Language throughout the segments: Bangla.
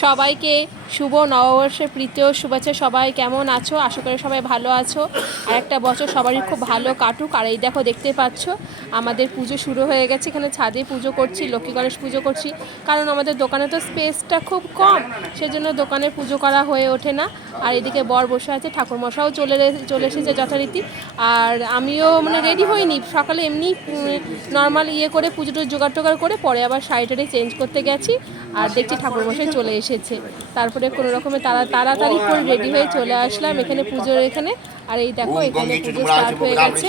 সবাইকে শুভ নববর্ষের প্রীতি ও শুভেচ্ছা। সবাই কেমন আছো? আশা করি সবাই ভালো আছো। আর একটা বছর সবারই খুব ভালো কাটুক। আর এই দেখো, দেখতে পাচ্ছ আমাদের পুজো শুরু হয়ে গেছে। এখানে ছাদে পুজো করছি, লক্ষ্মী গণেশ পুজো করছি, কারণ আমাদের দোকানে তো স্পেসটা খুব কম, সেজন্য দোকানে পুজো করা হয়ে ওঠে না। আর এদিকে বর বসে আছে, ঠাকুরমশাও চলে এসেছে যথারীতি। আর আমিও রেডি হইনি, সকালে এমনি নর্মাল করে পুজোটা জোগাড় টোগাড় করে পরে আবার শাড়িটারে চেঞ্জ করতে গেছি। আর দেখছি ঠাকুরমশাই চলে এসেছে। তারপরে কোনো রকমে তাড়াতাড়ি করে রেডি হয়ে চলে আসলাম এখানে পুজোর এখানে। আর এই দেখো, এখানে পুজো স্টার্ট হয়ে গেছে।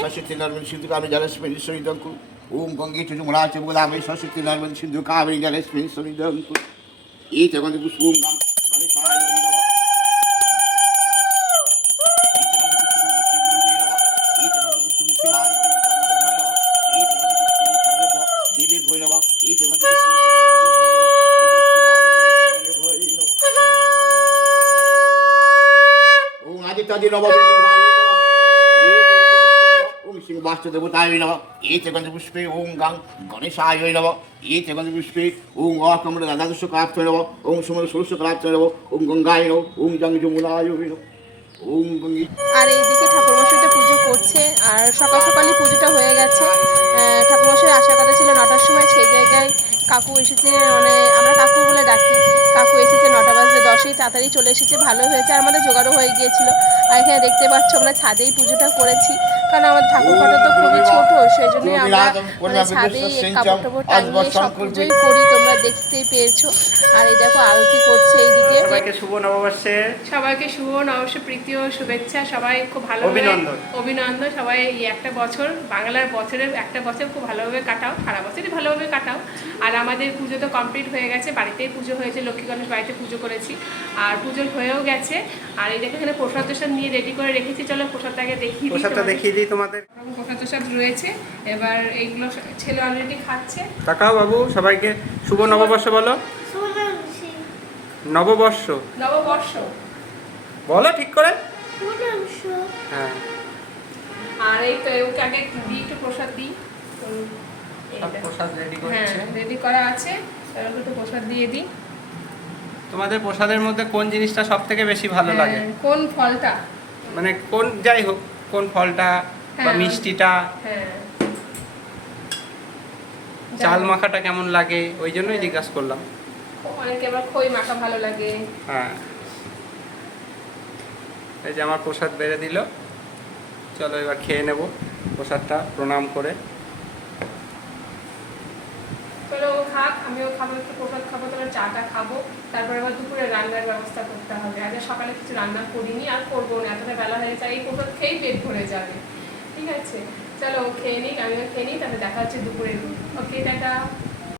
ওম গঙ্গে চুমুড়াচে বলামে সরস্বতী নর্মদ সিন্ধু কাবেরী জলেস্মিন সন্নিধং কুরু এই জগতে পুষ্পম গাম গণেশায় নমঃ এই জগতে পুষ্পম শিবায় নমঃ এই জগতে পুষ্পম সর্ব দেবী ভৈরব এই জগতে পুষ্পম ওম আদিত্যাদি নমঃ সিংহ বাস্তুদেবতায় নমঃ এতে গন্ধ পুষ্পে ওম গাং গণেশায় নমঃ এতে গন্ধ পুষ্পে ওম অকমল দ্বাদশ কাপ্ত নমঃ ওম সমল ষোড়শ কাপ্ত নমঃ ওম গঙ্গায় নমঃ ওম জং যমুনায় নমঃ ওম গঙ্গে। আর এইদিকে ঠাকুরমশাইটা পুজো করছে। আর সকাল সকালই পুজোটা হয়ে গেছে। ঠাকুরমশাই আসার কথা ছিল 9টার সময়, সেই জায়গায় কাকু এসেছে, আমরা কাকু বলে ডাকি। কাকু এসেছে 9টা বাজতে 10-এই, তাড়াতাড়ি চলে এসেছে, ভালো হয়েছে। আর আমাদের জোগাড়ও হয়ে গিয়েছিল। আর এখানে দেখতে পাচ্ছ আমরা ছাদেই পুজোটা করেছি, কারণ আমাদের ঠাকুর ঘরটা তো খুবই ছোট, সেই জন্যই আমরা ছাদেই কাপড় টাপড় টাঙিয়ে সব পুজোই করি, তোমরা দেখতেই পেয়েছো। আর এই দেখো আরতি করছে এইদিকে। সবাইকে শুভ নববর্ষের প্রীতি ও শুভেচ্ছা। সবাই খুব ভালো অভিনন্দন। সবাই এই একটা বছর, বাংলার বছরের একটা বছর খুব ভালোভাবে কাটাও, সারা বছরই ভালোভাবে কাটাও। আর আমাদের পুজো তো কমপ্লিট হয়ে গেছে, বাড়িতেই পুজো হয়েছে, লক্ষ্মী গণেশ বাড়িতে পুজো করেছি, আর পুজো হয়েও গেছে। আর এই দেখো এখানে প্রসাদ টোসাদ নিয়ে রেডি করে রেখেছি, চলো প্রসাদটাকে দেখিয়ে দিই তোমাদের। প্রসাদ টোসাদ রয়েছে, এবার এইগুলো ছেলে অলরেডি খাচ্ছে। তাকাও বাবু, সবাইকে শুভ নববর্ষ বলো। নববর্ষ বলো ঠিক করে। হ্যাঁ, আর এই তো ওকে আগে দিই, একটু প্রসাদ দিই। প্রসাদ রেডি করছে। হ্যাঁ, রেডি করা আছে, এবার একটু প্রসাদ দিয়ে দিই। তোমাদের প্রসাদের মধ্যে কোন জিনিসটা সব থেকে বেশি ভালো লাগে? কোন ফলটা? মানে কোন, যাই হোক, কোন ফলটা বা মিষ্টিটা, চাল মাখাটা কেমন লাগে, ওই জন্যই জিজ্ঞাসা করলাম। অনেকে আবার খই মাখা ভালো লাগে। হ্যাঁ, এই যে আমার প্রসাদ বেড়ে দিল, চলো এবার খেয়ে নেব প্রসাদটা প্রণাম করে। চলো ও খাক, আমিও খাবো, একটু প্রসাদ খাবো, তারপর চাটা খাবো, তারপরে আবার দুপুরে রান্নার ব্যবস্থা করতে হবে। আগে সকালে কিছু রান্না করিনি, আর করবো না, এতটা বেলা হয়ে যায়, এই প্রসাদ খেয়েই পেট ভরে যাবে। ঠিক আছে, চলো ও খেয়ে নিক, আমিও খেয়ে নিই, তাহলে দেখা হচ্ছে দুপুরে। ওকে, টাটা।